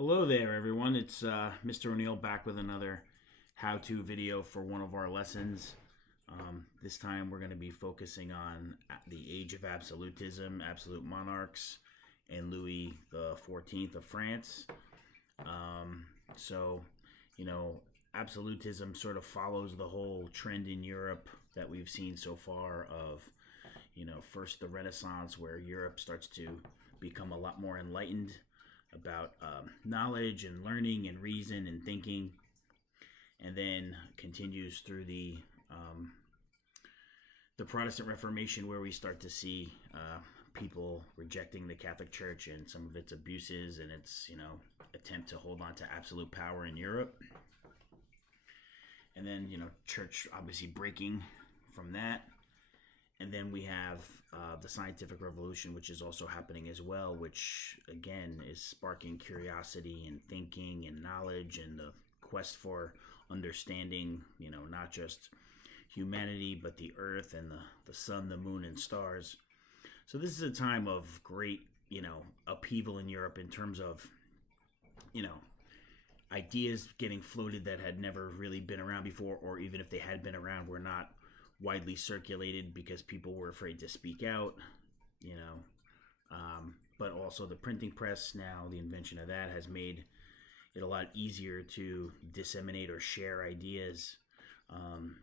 Hello there, everyone. It's Mr. O'Neill back with another how-to video for one of our lessons. This time we're going to be focusing on the age of absolutism, absolute monarchs, and Louis the 14th of France. So, absolutism sort of follows the whole trend in Europe that we've seen so far of, first the Renaissance, where Europe starts to become a lot more enlightened about knowledge and learning and reason and thinking, and then continues through the Protestant Reformation, where we start to see people rejecting the Catholic Church and some of its abuses and its attempt to hold on to absolute power in Europe. And then church obviously breaking from that. And then we have the scientific revolution, which is also happening as well, which again is sparking curiosity and thinking and knowledge and the quest for understanding, not just humanity, but the earth and the sun, the moon, and stars. So this is a time of great, upheaval in Europe in terms of, ideas getting floated that had never really been around before, or even if they had been around, were not widely circulated because people were afraid to speak out, but also the printing press now, the invention of that has made it a lot easier to disseminate or share ideas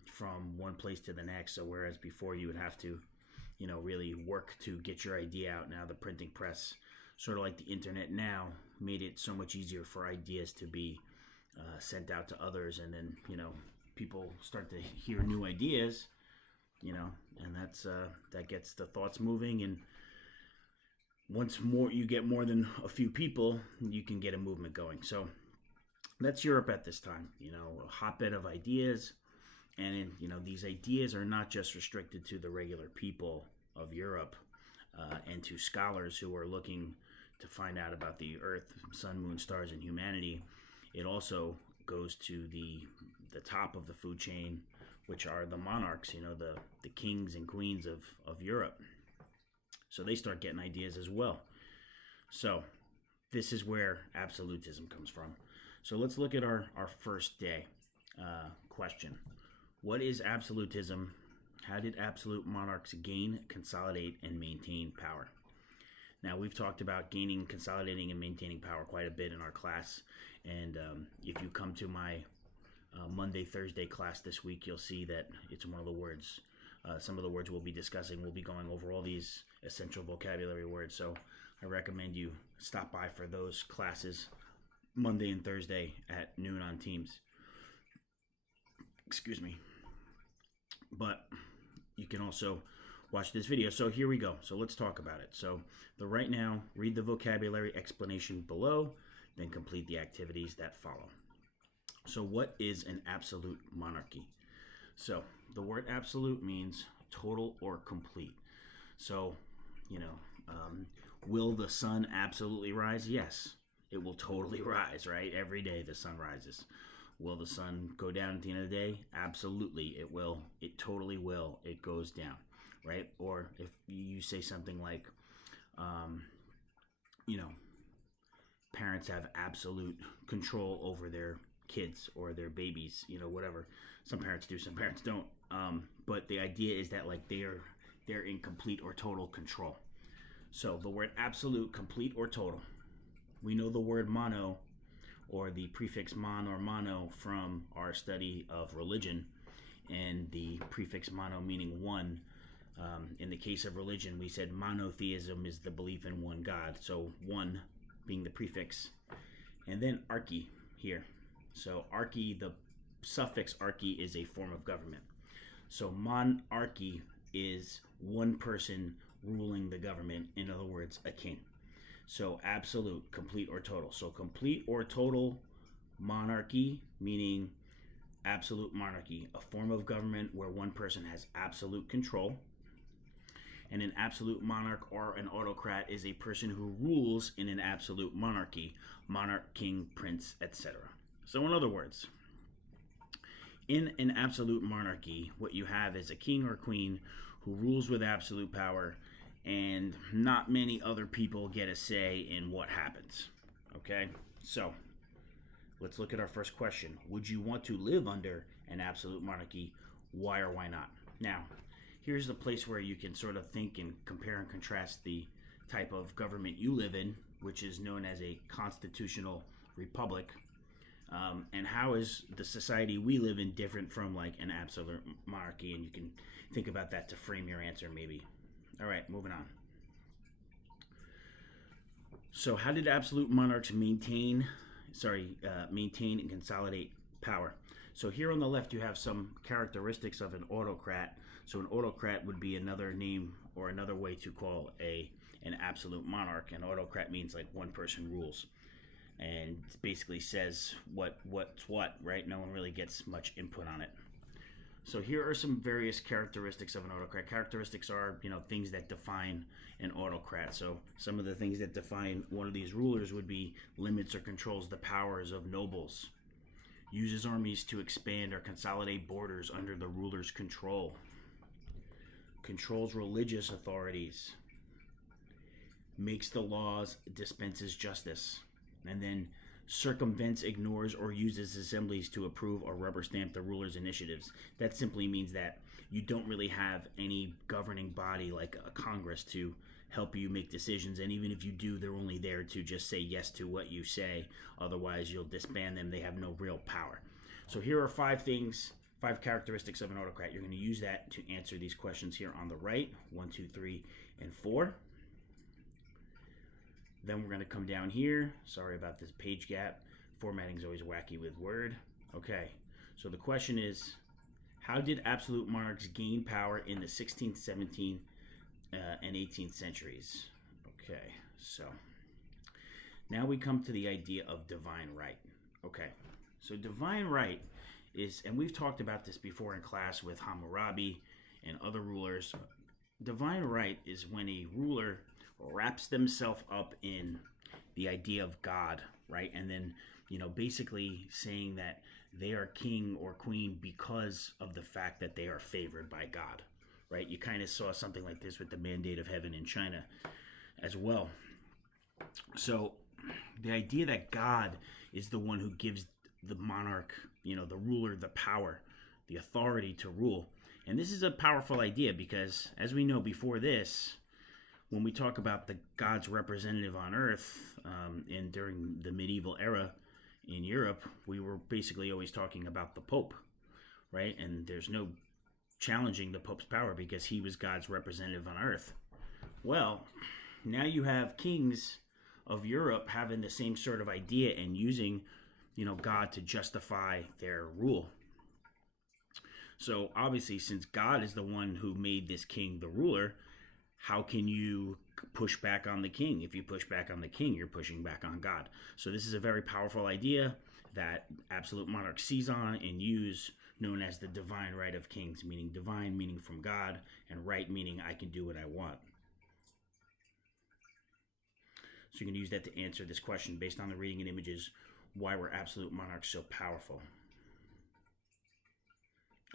from one place to the next. So whereas before you would have to, really work to get your idea out, now the printing press, sort of like the internet now, made it so much easier for ideas to be sent out to others, and then, people start to hear new ideas, and that gets the thoughts moving. And once you get more than a few people, you can get a movement going. So that's Europe at this time, a hotbed of ideas. And these ideas are not just restricted to the regular people of Europe and to scholars who are looking to find out about the earth, sun, moon, stars, and humanity. It also goes to the top of the food chain, which are the monarchs, the kings and queens of Europe. So they start getting ideas as well. So this is where absolutism comes from. So let's look at our first day question. What is absolutism? How did absolute monarchs gain, consolidate, and maintain power? Now, we've talked about gaining, consolidating, and maintaining power quite a bit in our class. And if you come to my Monday, Thursday class this week, you'll see that it's one of the words, some of the words we'll be discussing. We'll be going over all these essential vocabulary words. So I recommend you stop by for those classes Monday and Thursday at noon on Teams. Excuse me. But you can also watch this video. So here we go. So let's talk about it. So right now, read the vocabulary explanation below, then complete the activities that follow. So what is an absolute monarchy? So the word absolute means total or complete. So, will the sun absolutely rise? Yes, it will totally rise, right? Every day the sun rises. Will the sun go down at the end of the day? Absolutely, it will. It totally will. It goes down, right? Or if you say something like, parents have absolute control over their kids or their babies, whatever. Some parents do, some parents don't. But the idea is that they're in complete or total control. So the word absolute, complete, or total. We know the word mono, or the prefix mon or mono, from our study of religion, and the prefix mono meaning one. In the case of religion, we said monotheism is the belief in one God. So one being the prefix, and then archy here. So archy, the suffix archy, is a form of government. So monarchy is one person ruling the government, in other words, a king. So absolute, complete, or total. So complete or total monarchy, meaning absolute monarchy, a form of government where one person has absolute control. And an absolute monarch or an autocrat is a person who rules in an absolute monarchy, monarch, king, prince, etc. So in other words, in an absolute monarchy, what you have is a king or queen who rules with absolute power, and not many other people get a say in what happens. Okay? So let's look at our first question. Would you want to live under an absolute monarchy? Why or why not? Now, here's the place where you can sort of think and compare and contrast the type of government you live in, which is known as a constitutional republic. And how is the society we live in different from like an absolute monarchy? And you can think about that to frame your answer, maybe. All right, moving on. So, how did absolute monarchs maintain and consolidate power? So here on the left, you have some characteristics of an autocrat. So an autocrat would be another name or another way to call an absolute monarch. An autocrat means like one person rules, and basically says what's what, right? No one really gets much input on it. So here are some various characteristics of an autocrat. Characteristics are, things that define an autocrat. So some of the things that define one of these rulers would be limits or controls the powers of nobles, uses armies to expand or consolidate borders under the ruler's control, controls religious authorities, makes the laws, dispenses justice, and then circumvents, ignores, or uses assemblies to approve or rubber stamp the ruler's initiatives. That simply means that you don't really have any governing body like a Congress to help you make decisions, and even if you do, they're only there to just say yes to what you say. Otherwise, you'll disband them. They have no real power. So here are 5 characteristics of an autocrat. You're going to use that to answer these questions here on the right, 1, 2, 3, and 4. Then we're going to come down here. Sorry about this page gap. Formatting is always wacky with Word. Okay, so the question is, how did absolute monarchs gain power in the 16th, 17th, and 18th centuries? Okay, so now we come to the idea of divine right. Okay, so divine right is, and we've talked about this before in class with Hammurabi and other rulers. Divine right is when a ruler wraps themselves up in the idea of God, right? And then, basically saying that they are king or queen because of the fact that they are favored by God, right? You kind of saw something like this with the Mandate of Heaven in China as well. So the idea that God is the one who gives the monarch, the ruler, the power, the authority to rule. And this is a powerful idea because, as we know before this, when we talk about the God's representative on earth, and during the medieval era in Europe, we were basically always talking about the Pope, right? And there's no challenging the Pope's power because he was God's representative on earth. Well, now you have kings of Europe having the same sort of idea and using, God to justify their rule. So obviously, since God is the one who made this king the ruler, how can you push back on the king? If you push back on the king, you're pushing back on God. So this is a very powerful idea that absolute monarchs seize on and use, known as the divine right of kings, meaning divine, meaning from God, and right, meaning I can do what I want. So you can use that to answer this question based on the reading and images, why were absolute monarchs so powerful?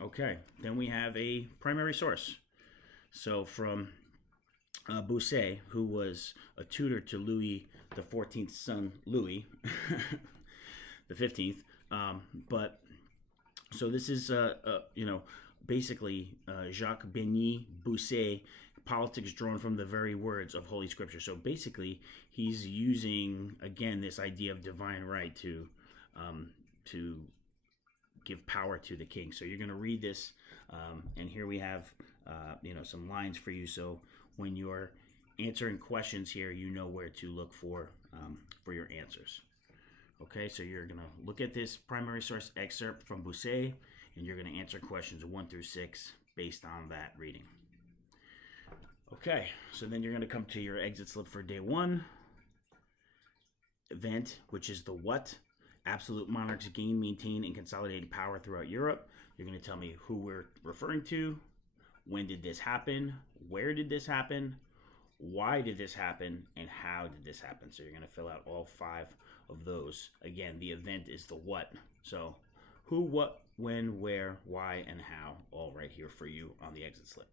Okay, then we have a primary source. So from Bossuet, who was a tutor to Louis the 14th's son, Louis the 15th. But so this is, basically Jacques Béni Bossuet, politics drawn from the very words of Holy Scripture. So basically, he's using, again, this idea of divine right to give power to the king. So you're going to read this, and here we have, some lines for you. So when you're answering questions here, you know where to look for your answers. Okay, so you're going to look at this primary source excerpt from Bossuet, and you're going to answer questions 1 through 6 based on that reading. Okay, so then you're going to come to your exit slip for day 1. Event, which is the what. Absolute monarchs gain, maintain, and consolidated power throughout Europe. You're going to tell me who we're referring to. When did this happen? Where did this happen? Why did this happen? And how did this happen? So you're going to fill out all 5 of those. Again, the event is the what. So who, what, when, where, why, and how, all right here for you on the exit slip.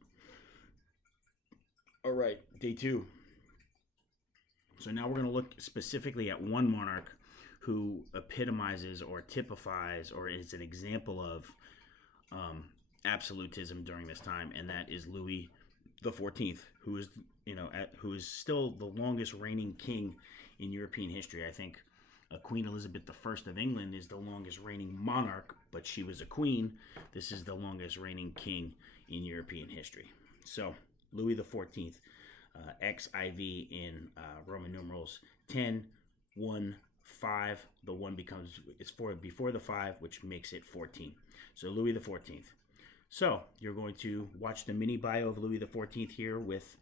All right, day 2. So now we're going to look specifically at one monarch who epitomizes or typifies or is an example of absolutism during this time, and that is Louis the 14th, who is who is still the longest reigning king in European history. I think Queen Elizabeth I of England is the longest reigning monarch, but she was a queen. This is the longest reigning king in European history. So Louis the 14th, XIV in Roman numerals 10, 1, 5. The 1 it's 4 before the 5, which makes it 14. So Louis the 14th. So you're going to watch the mini bio of Louis the 14th here with,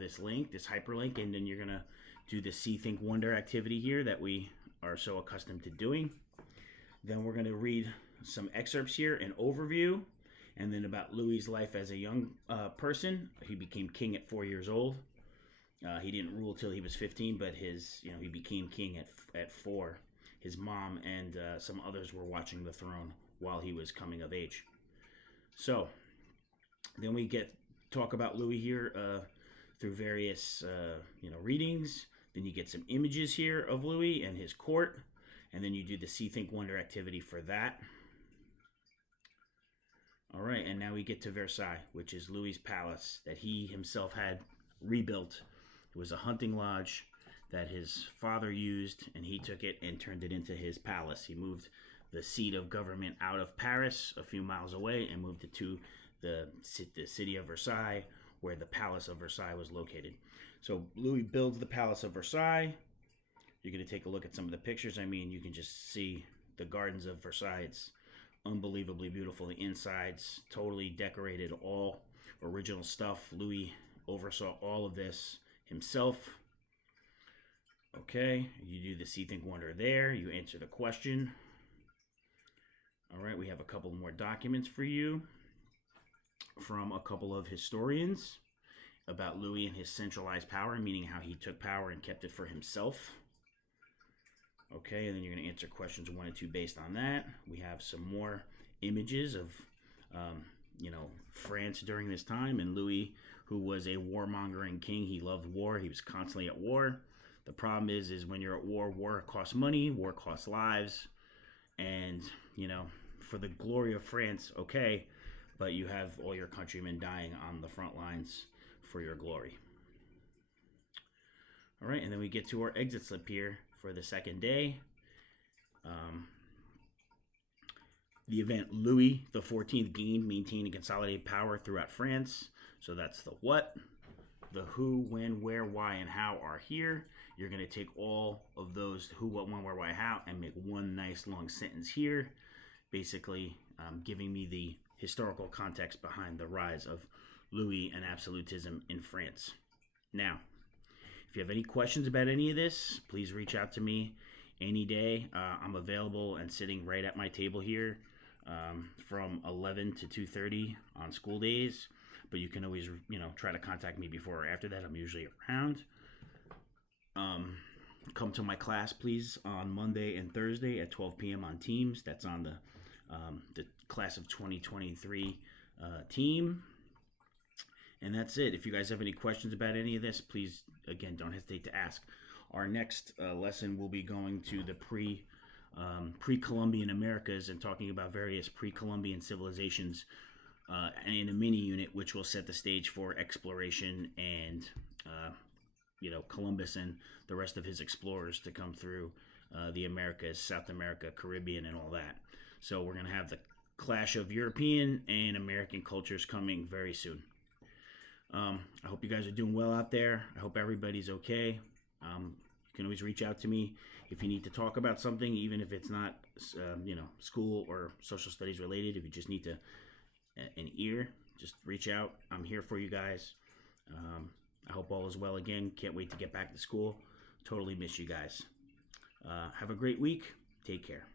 this link, this hyperlink, and then you're going to do the See, Think, Wonder activity here that we are so accustomed to doing. Then we're going to read some excerpts here, an overview, and then about Louis's life as a young person. He became king at 4 years old. He didn't rule till he was 15, but he became king at 4. His mom and some others were watching the throne while he was coming of age. So then we talk about Louis here through various readings. Then you get some images here of Louis and his court, and then you do the See, Think, Wonder activity for that. All right, and now we get to Versailles, which is Louis's palace that he himself had rebuilt. It was a hunting lodge that his father used, and he took it and turned it into his palace. He moved the seat of government out of Paris a few miles away and moved it to the city of Versailles, where the Palace of Versailles was located. So Louis builds the Palace of Versailles. You're going to take a look at some of the pictures. I mean, you can just see the gardens of Versailles. It's unbelievably beautiful. The inside's totally decorated, all original stuff. Louis oversaw all of this himself. Okay, you do the See, Think, Wonder there. You answer the question. All right, we have a couple more documents for you from a couple of historians about Louis and his centralized power, meaning how he took power and kept it for himself. Okay, and then you're going to answer questions 1 and 2 based on that. We have some more images of, France during this time, and Louis, who was a warmongering king. He loved war. He was constantly at war. The problem is when you're at war costs money, war costs lives, and, for the glory of France, okay, but you have all your countrymen dying on the front lines for your glory. All right, and then we get to our exit slip here for the second day. The event Louis the 14th gained, maintained, and consolidated power throughout France. So that's the what, the who, when, where, why, and how are here. You're going to take all of those who, what, when, where, why, how, and make one nice long sentence here, basically giving me the historical context behind the rise of Louis and absolutism in France. Now, if you have any questions about any of this, please reach out to me any day. I'm available and sitting right at my table here from 11 to 2:30 on school days. But you can always, try to contact me before or after that. I'm usually around. Come to my class, please, on Monday and Thursday at 12 p.m. on Teams. That's on the class of 2023 team. And that's it. If you guys have any questions about any of this, please, again, don't hesitate to ask. Our next lesson will be going to the pre-Columbian Americas and talking about various pre-Columbian civilizations in a mini unit, which will set the stage for exploration and, Columbus and the rest of his explorers to come through the Americas, South America, Caribbean, and all that. So we're going to have the clash of European and American cultures coming very soon. I hope you guys are doing well out there. I hope everybody's okay. You can always reach out to me if you need to talk about something, even if it's not, school or social studies related. If you just need an ear, just reach out. I'm here for you guys. I hope all is well again. Can't wait to get back to school. Totally miss you guys. Have a great week. Take care.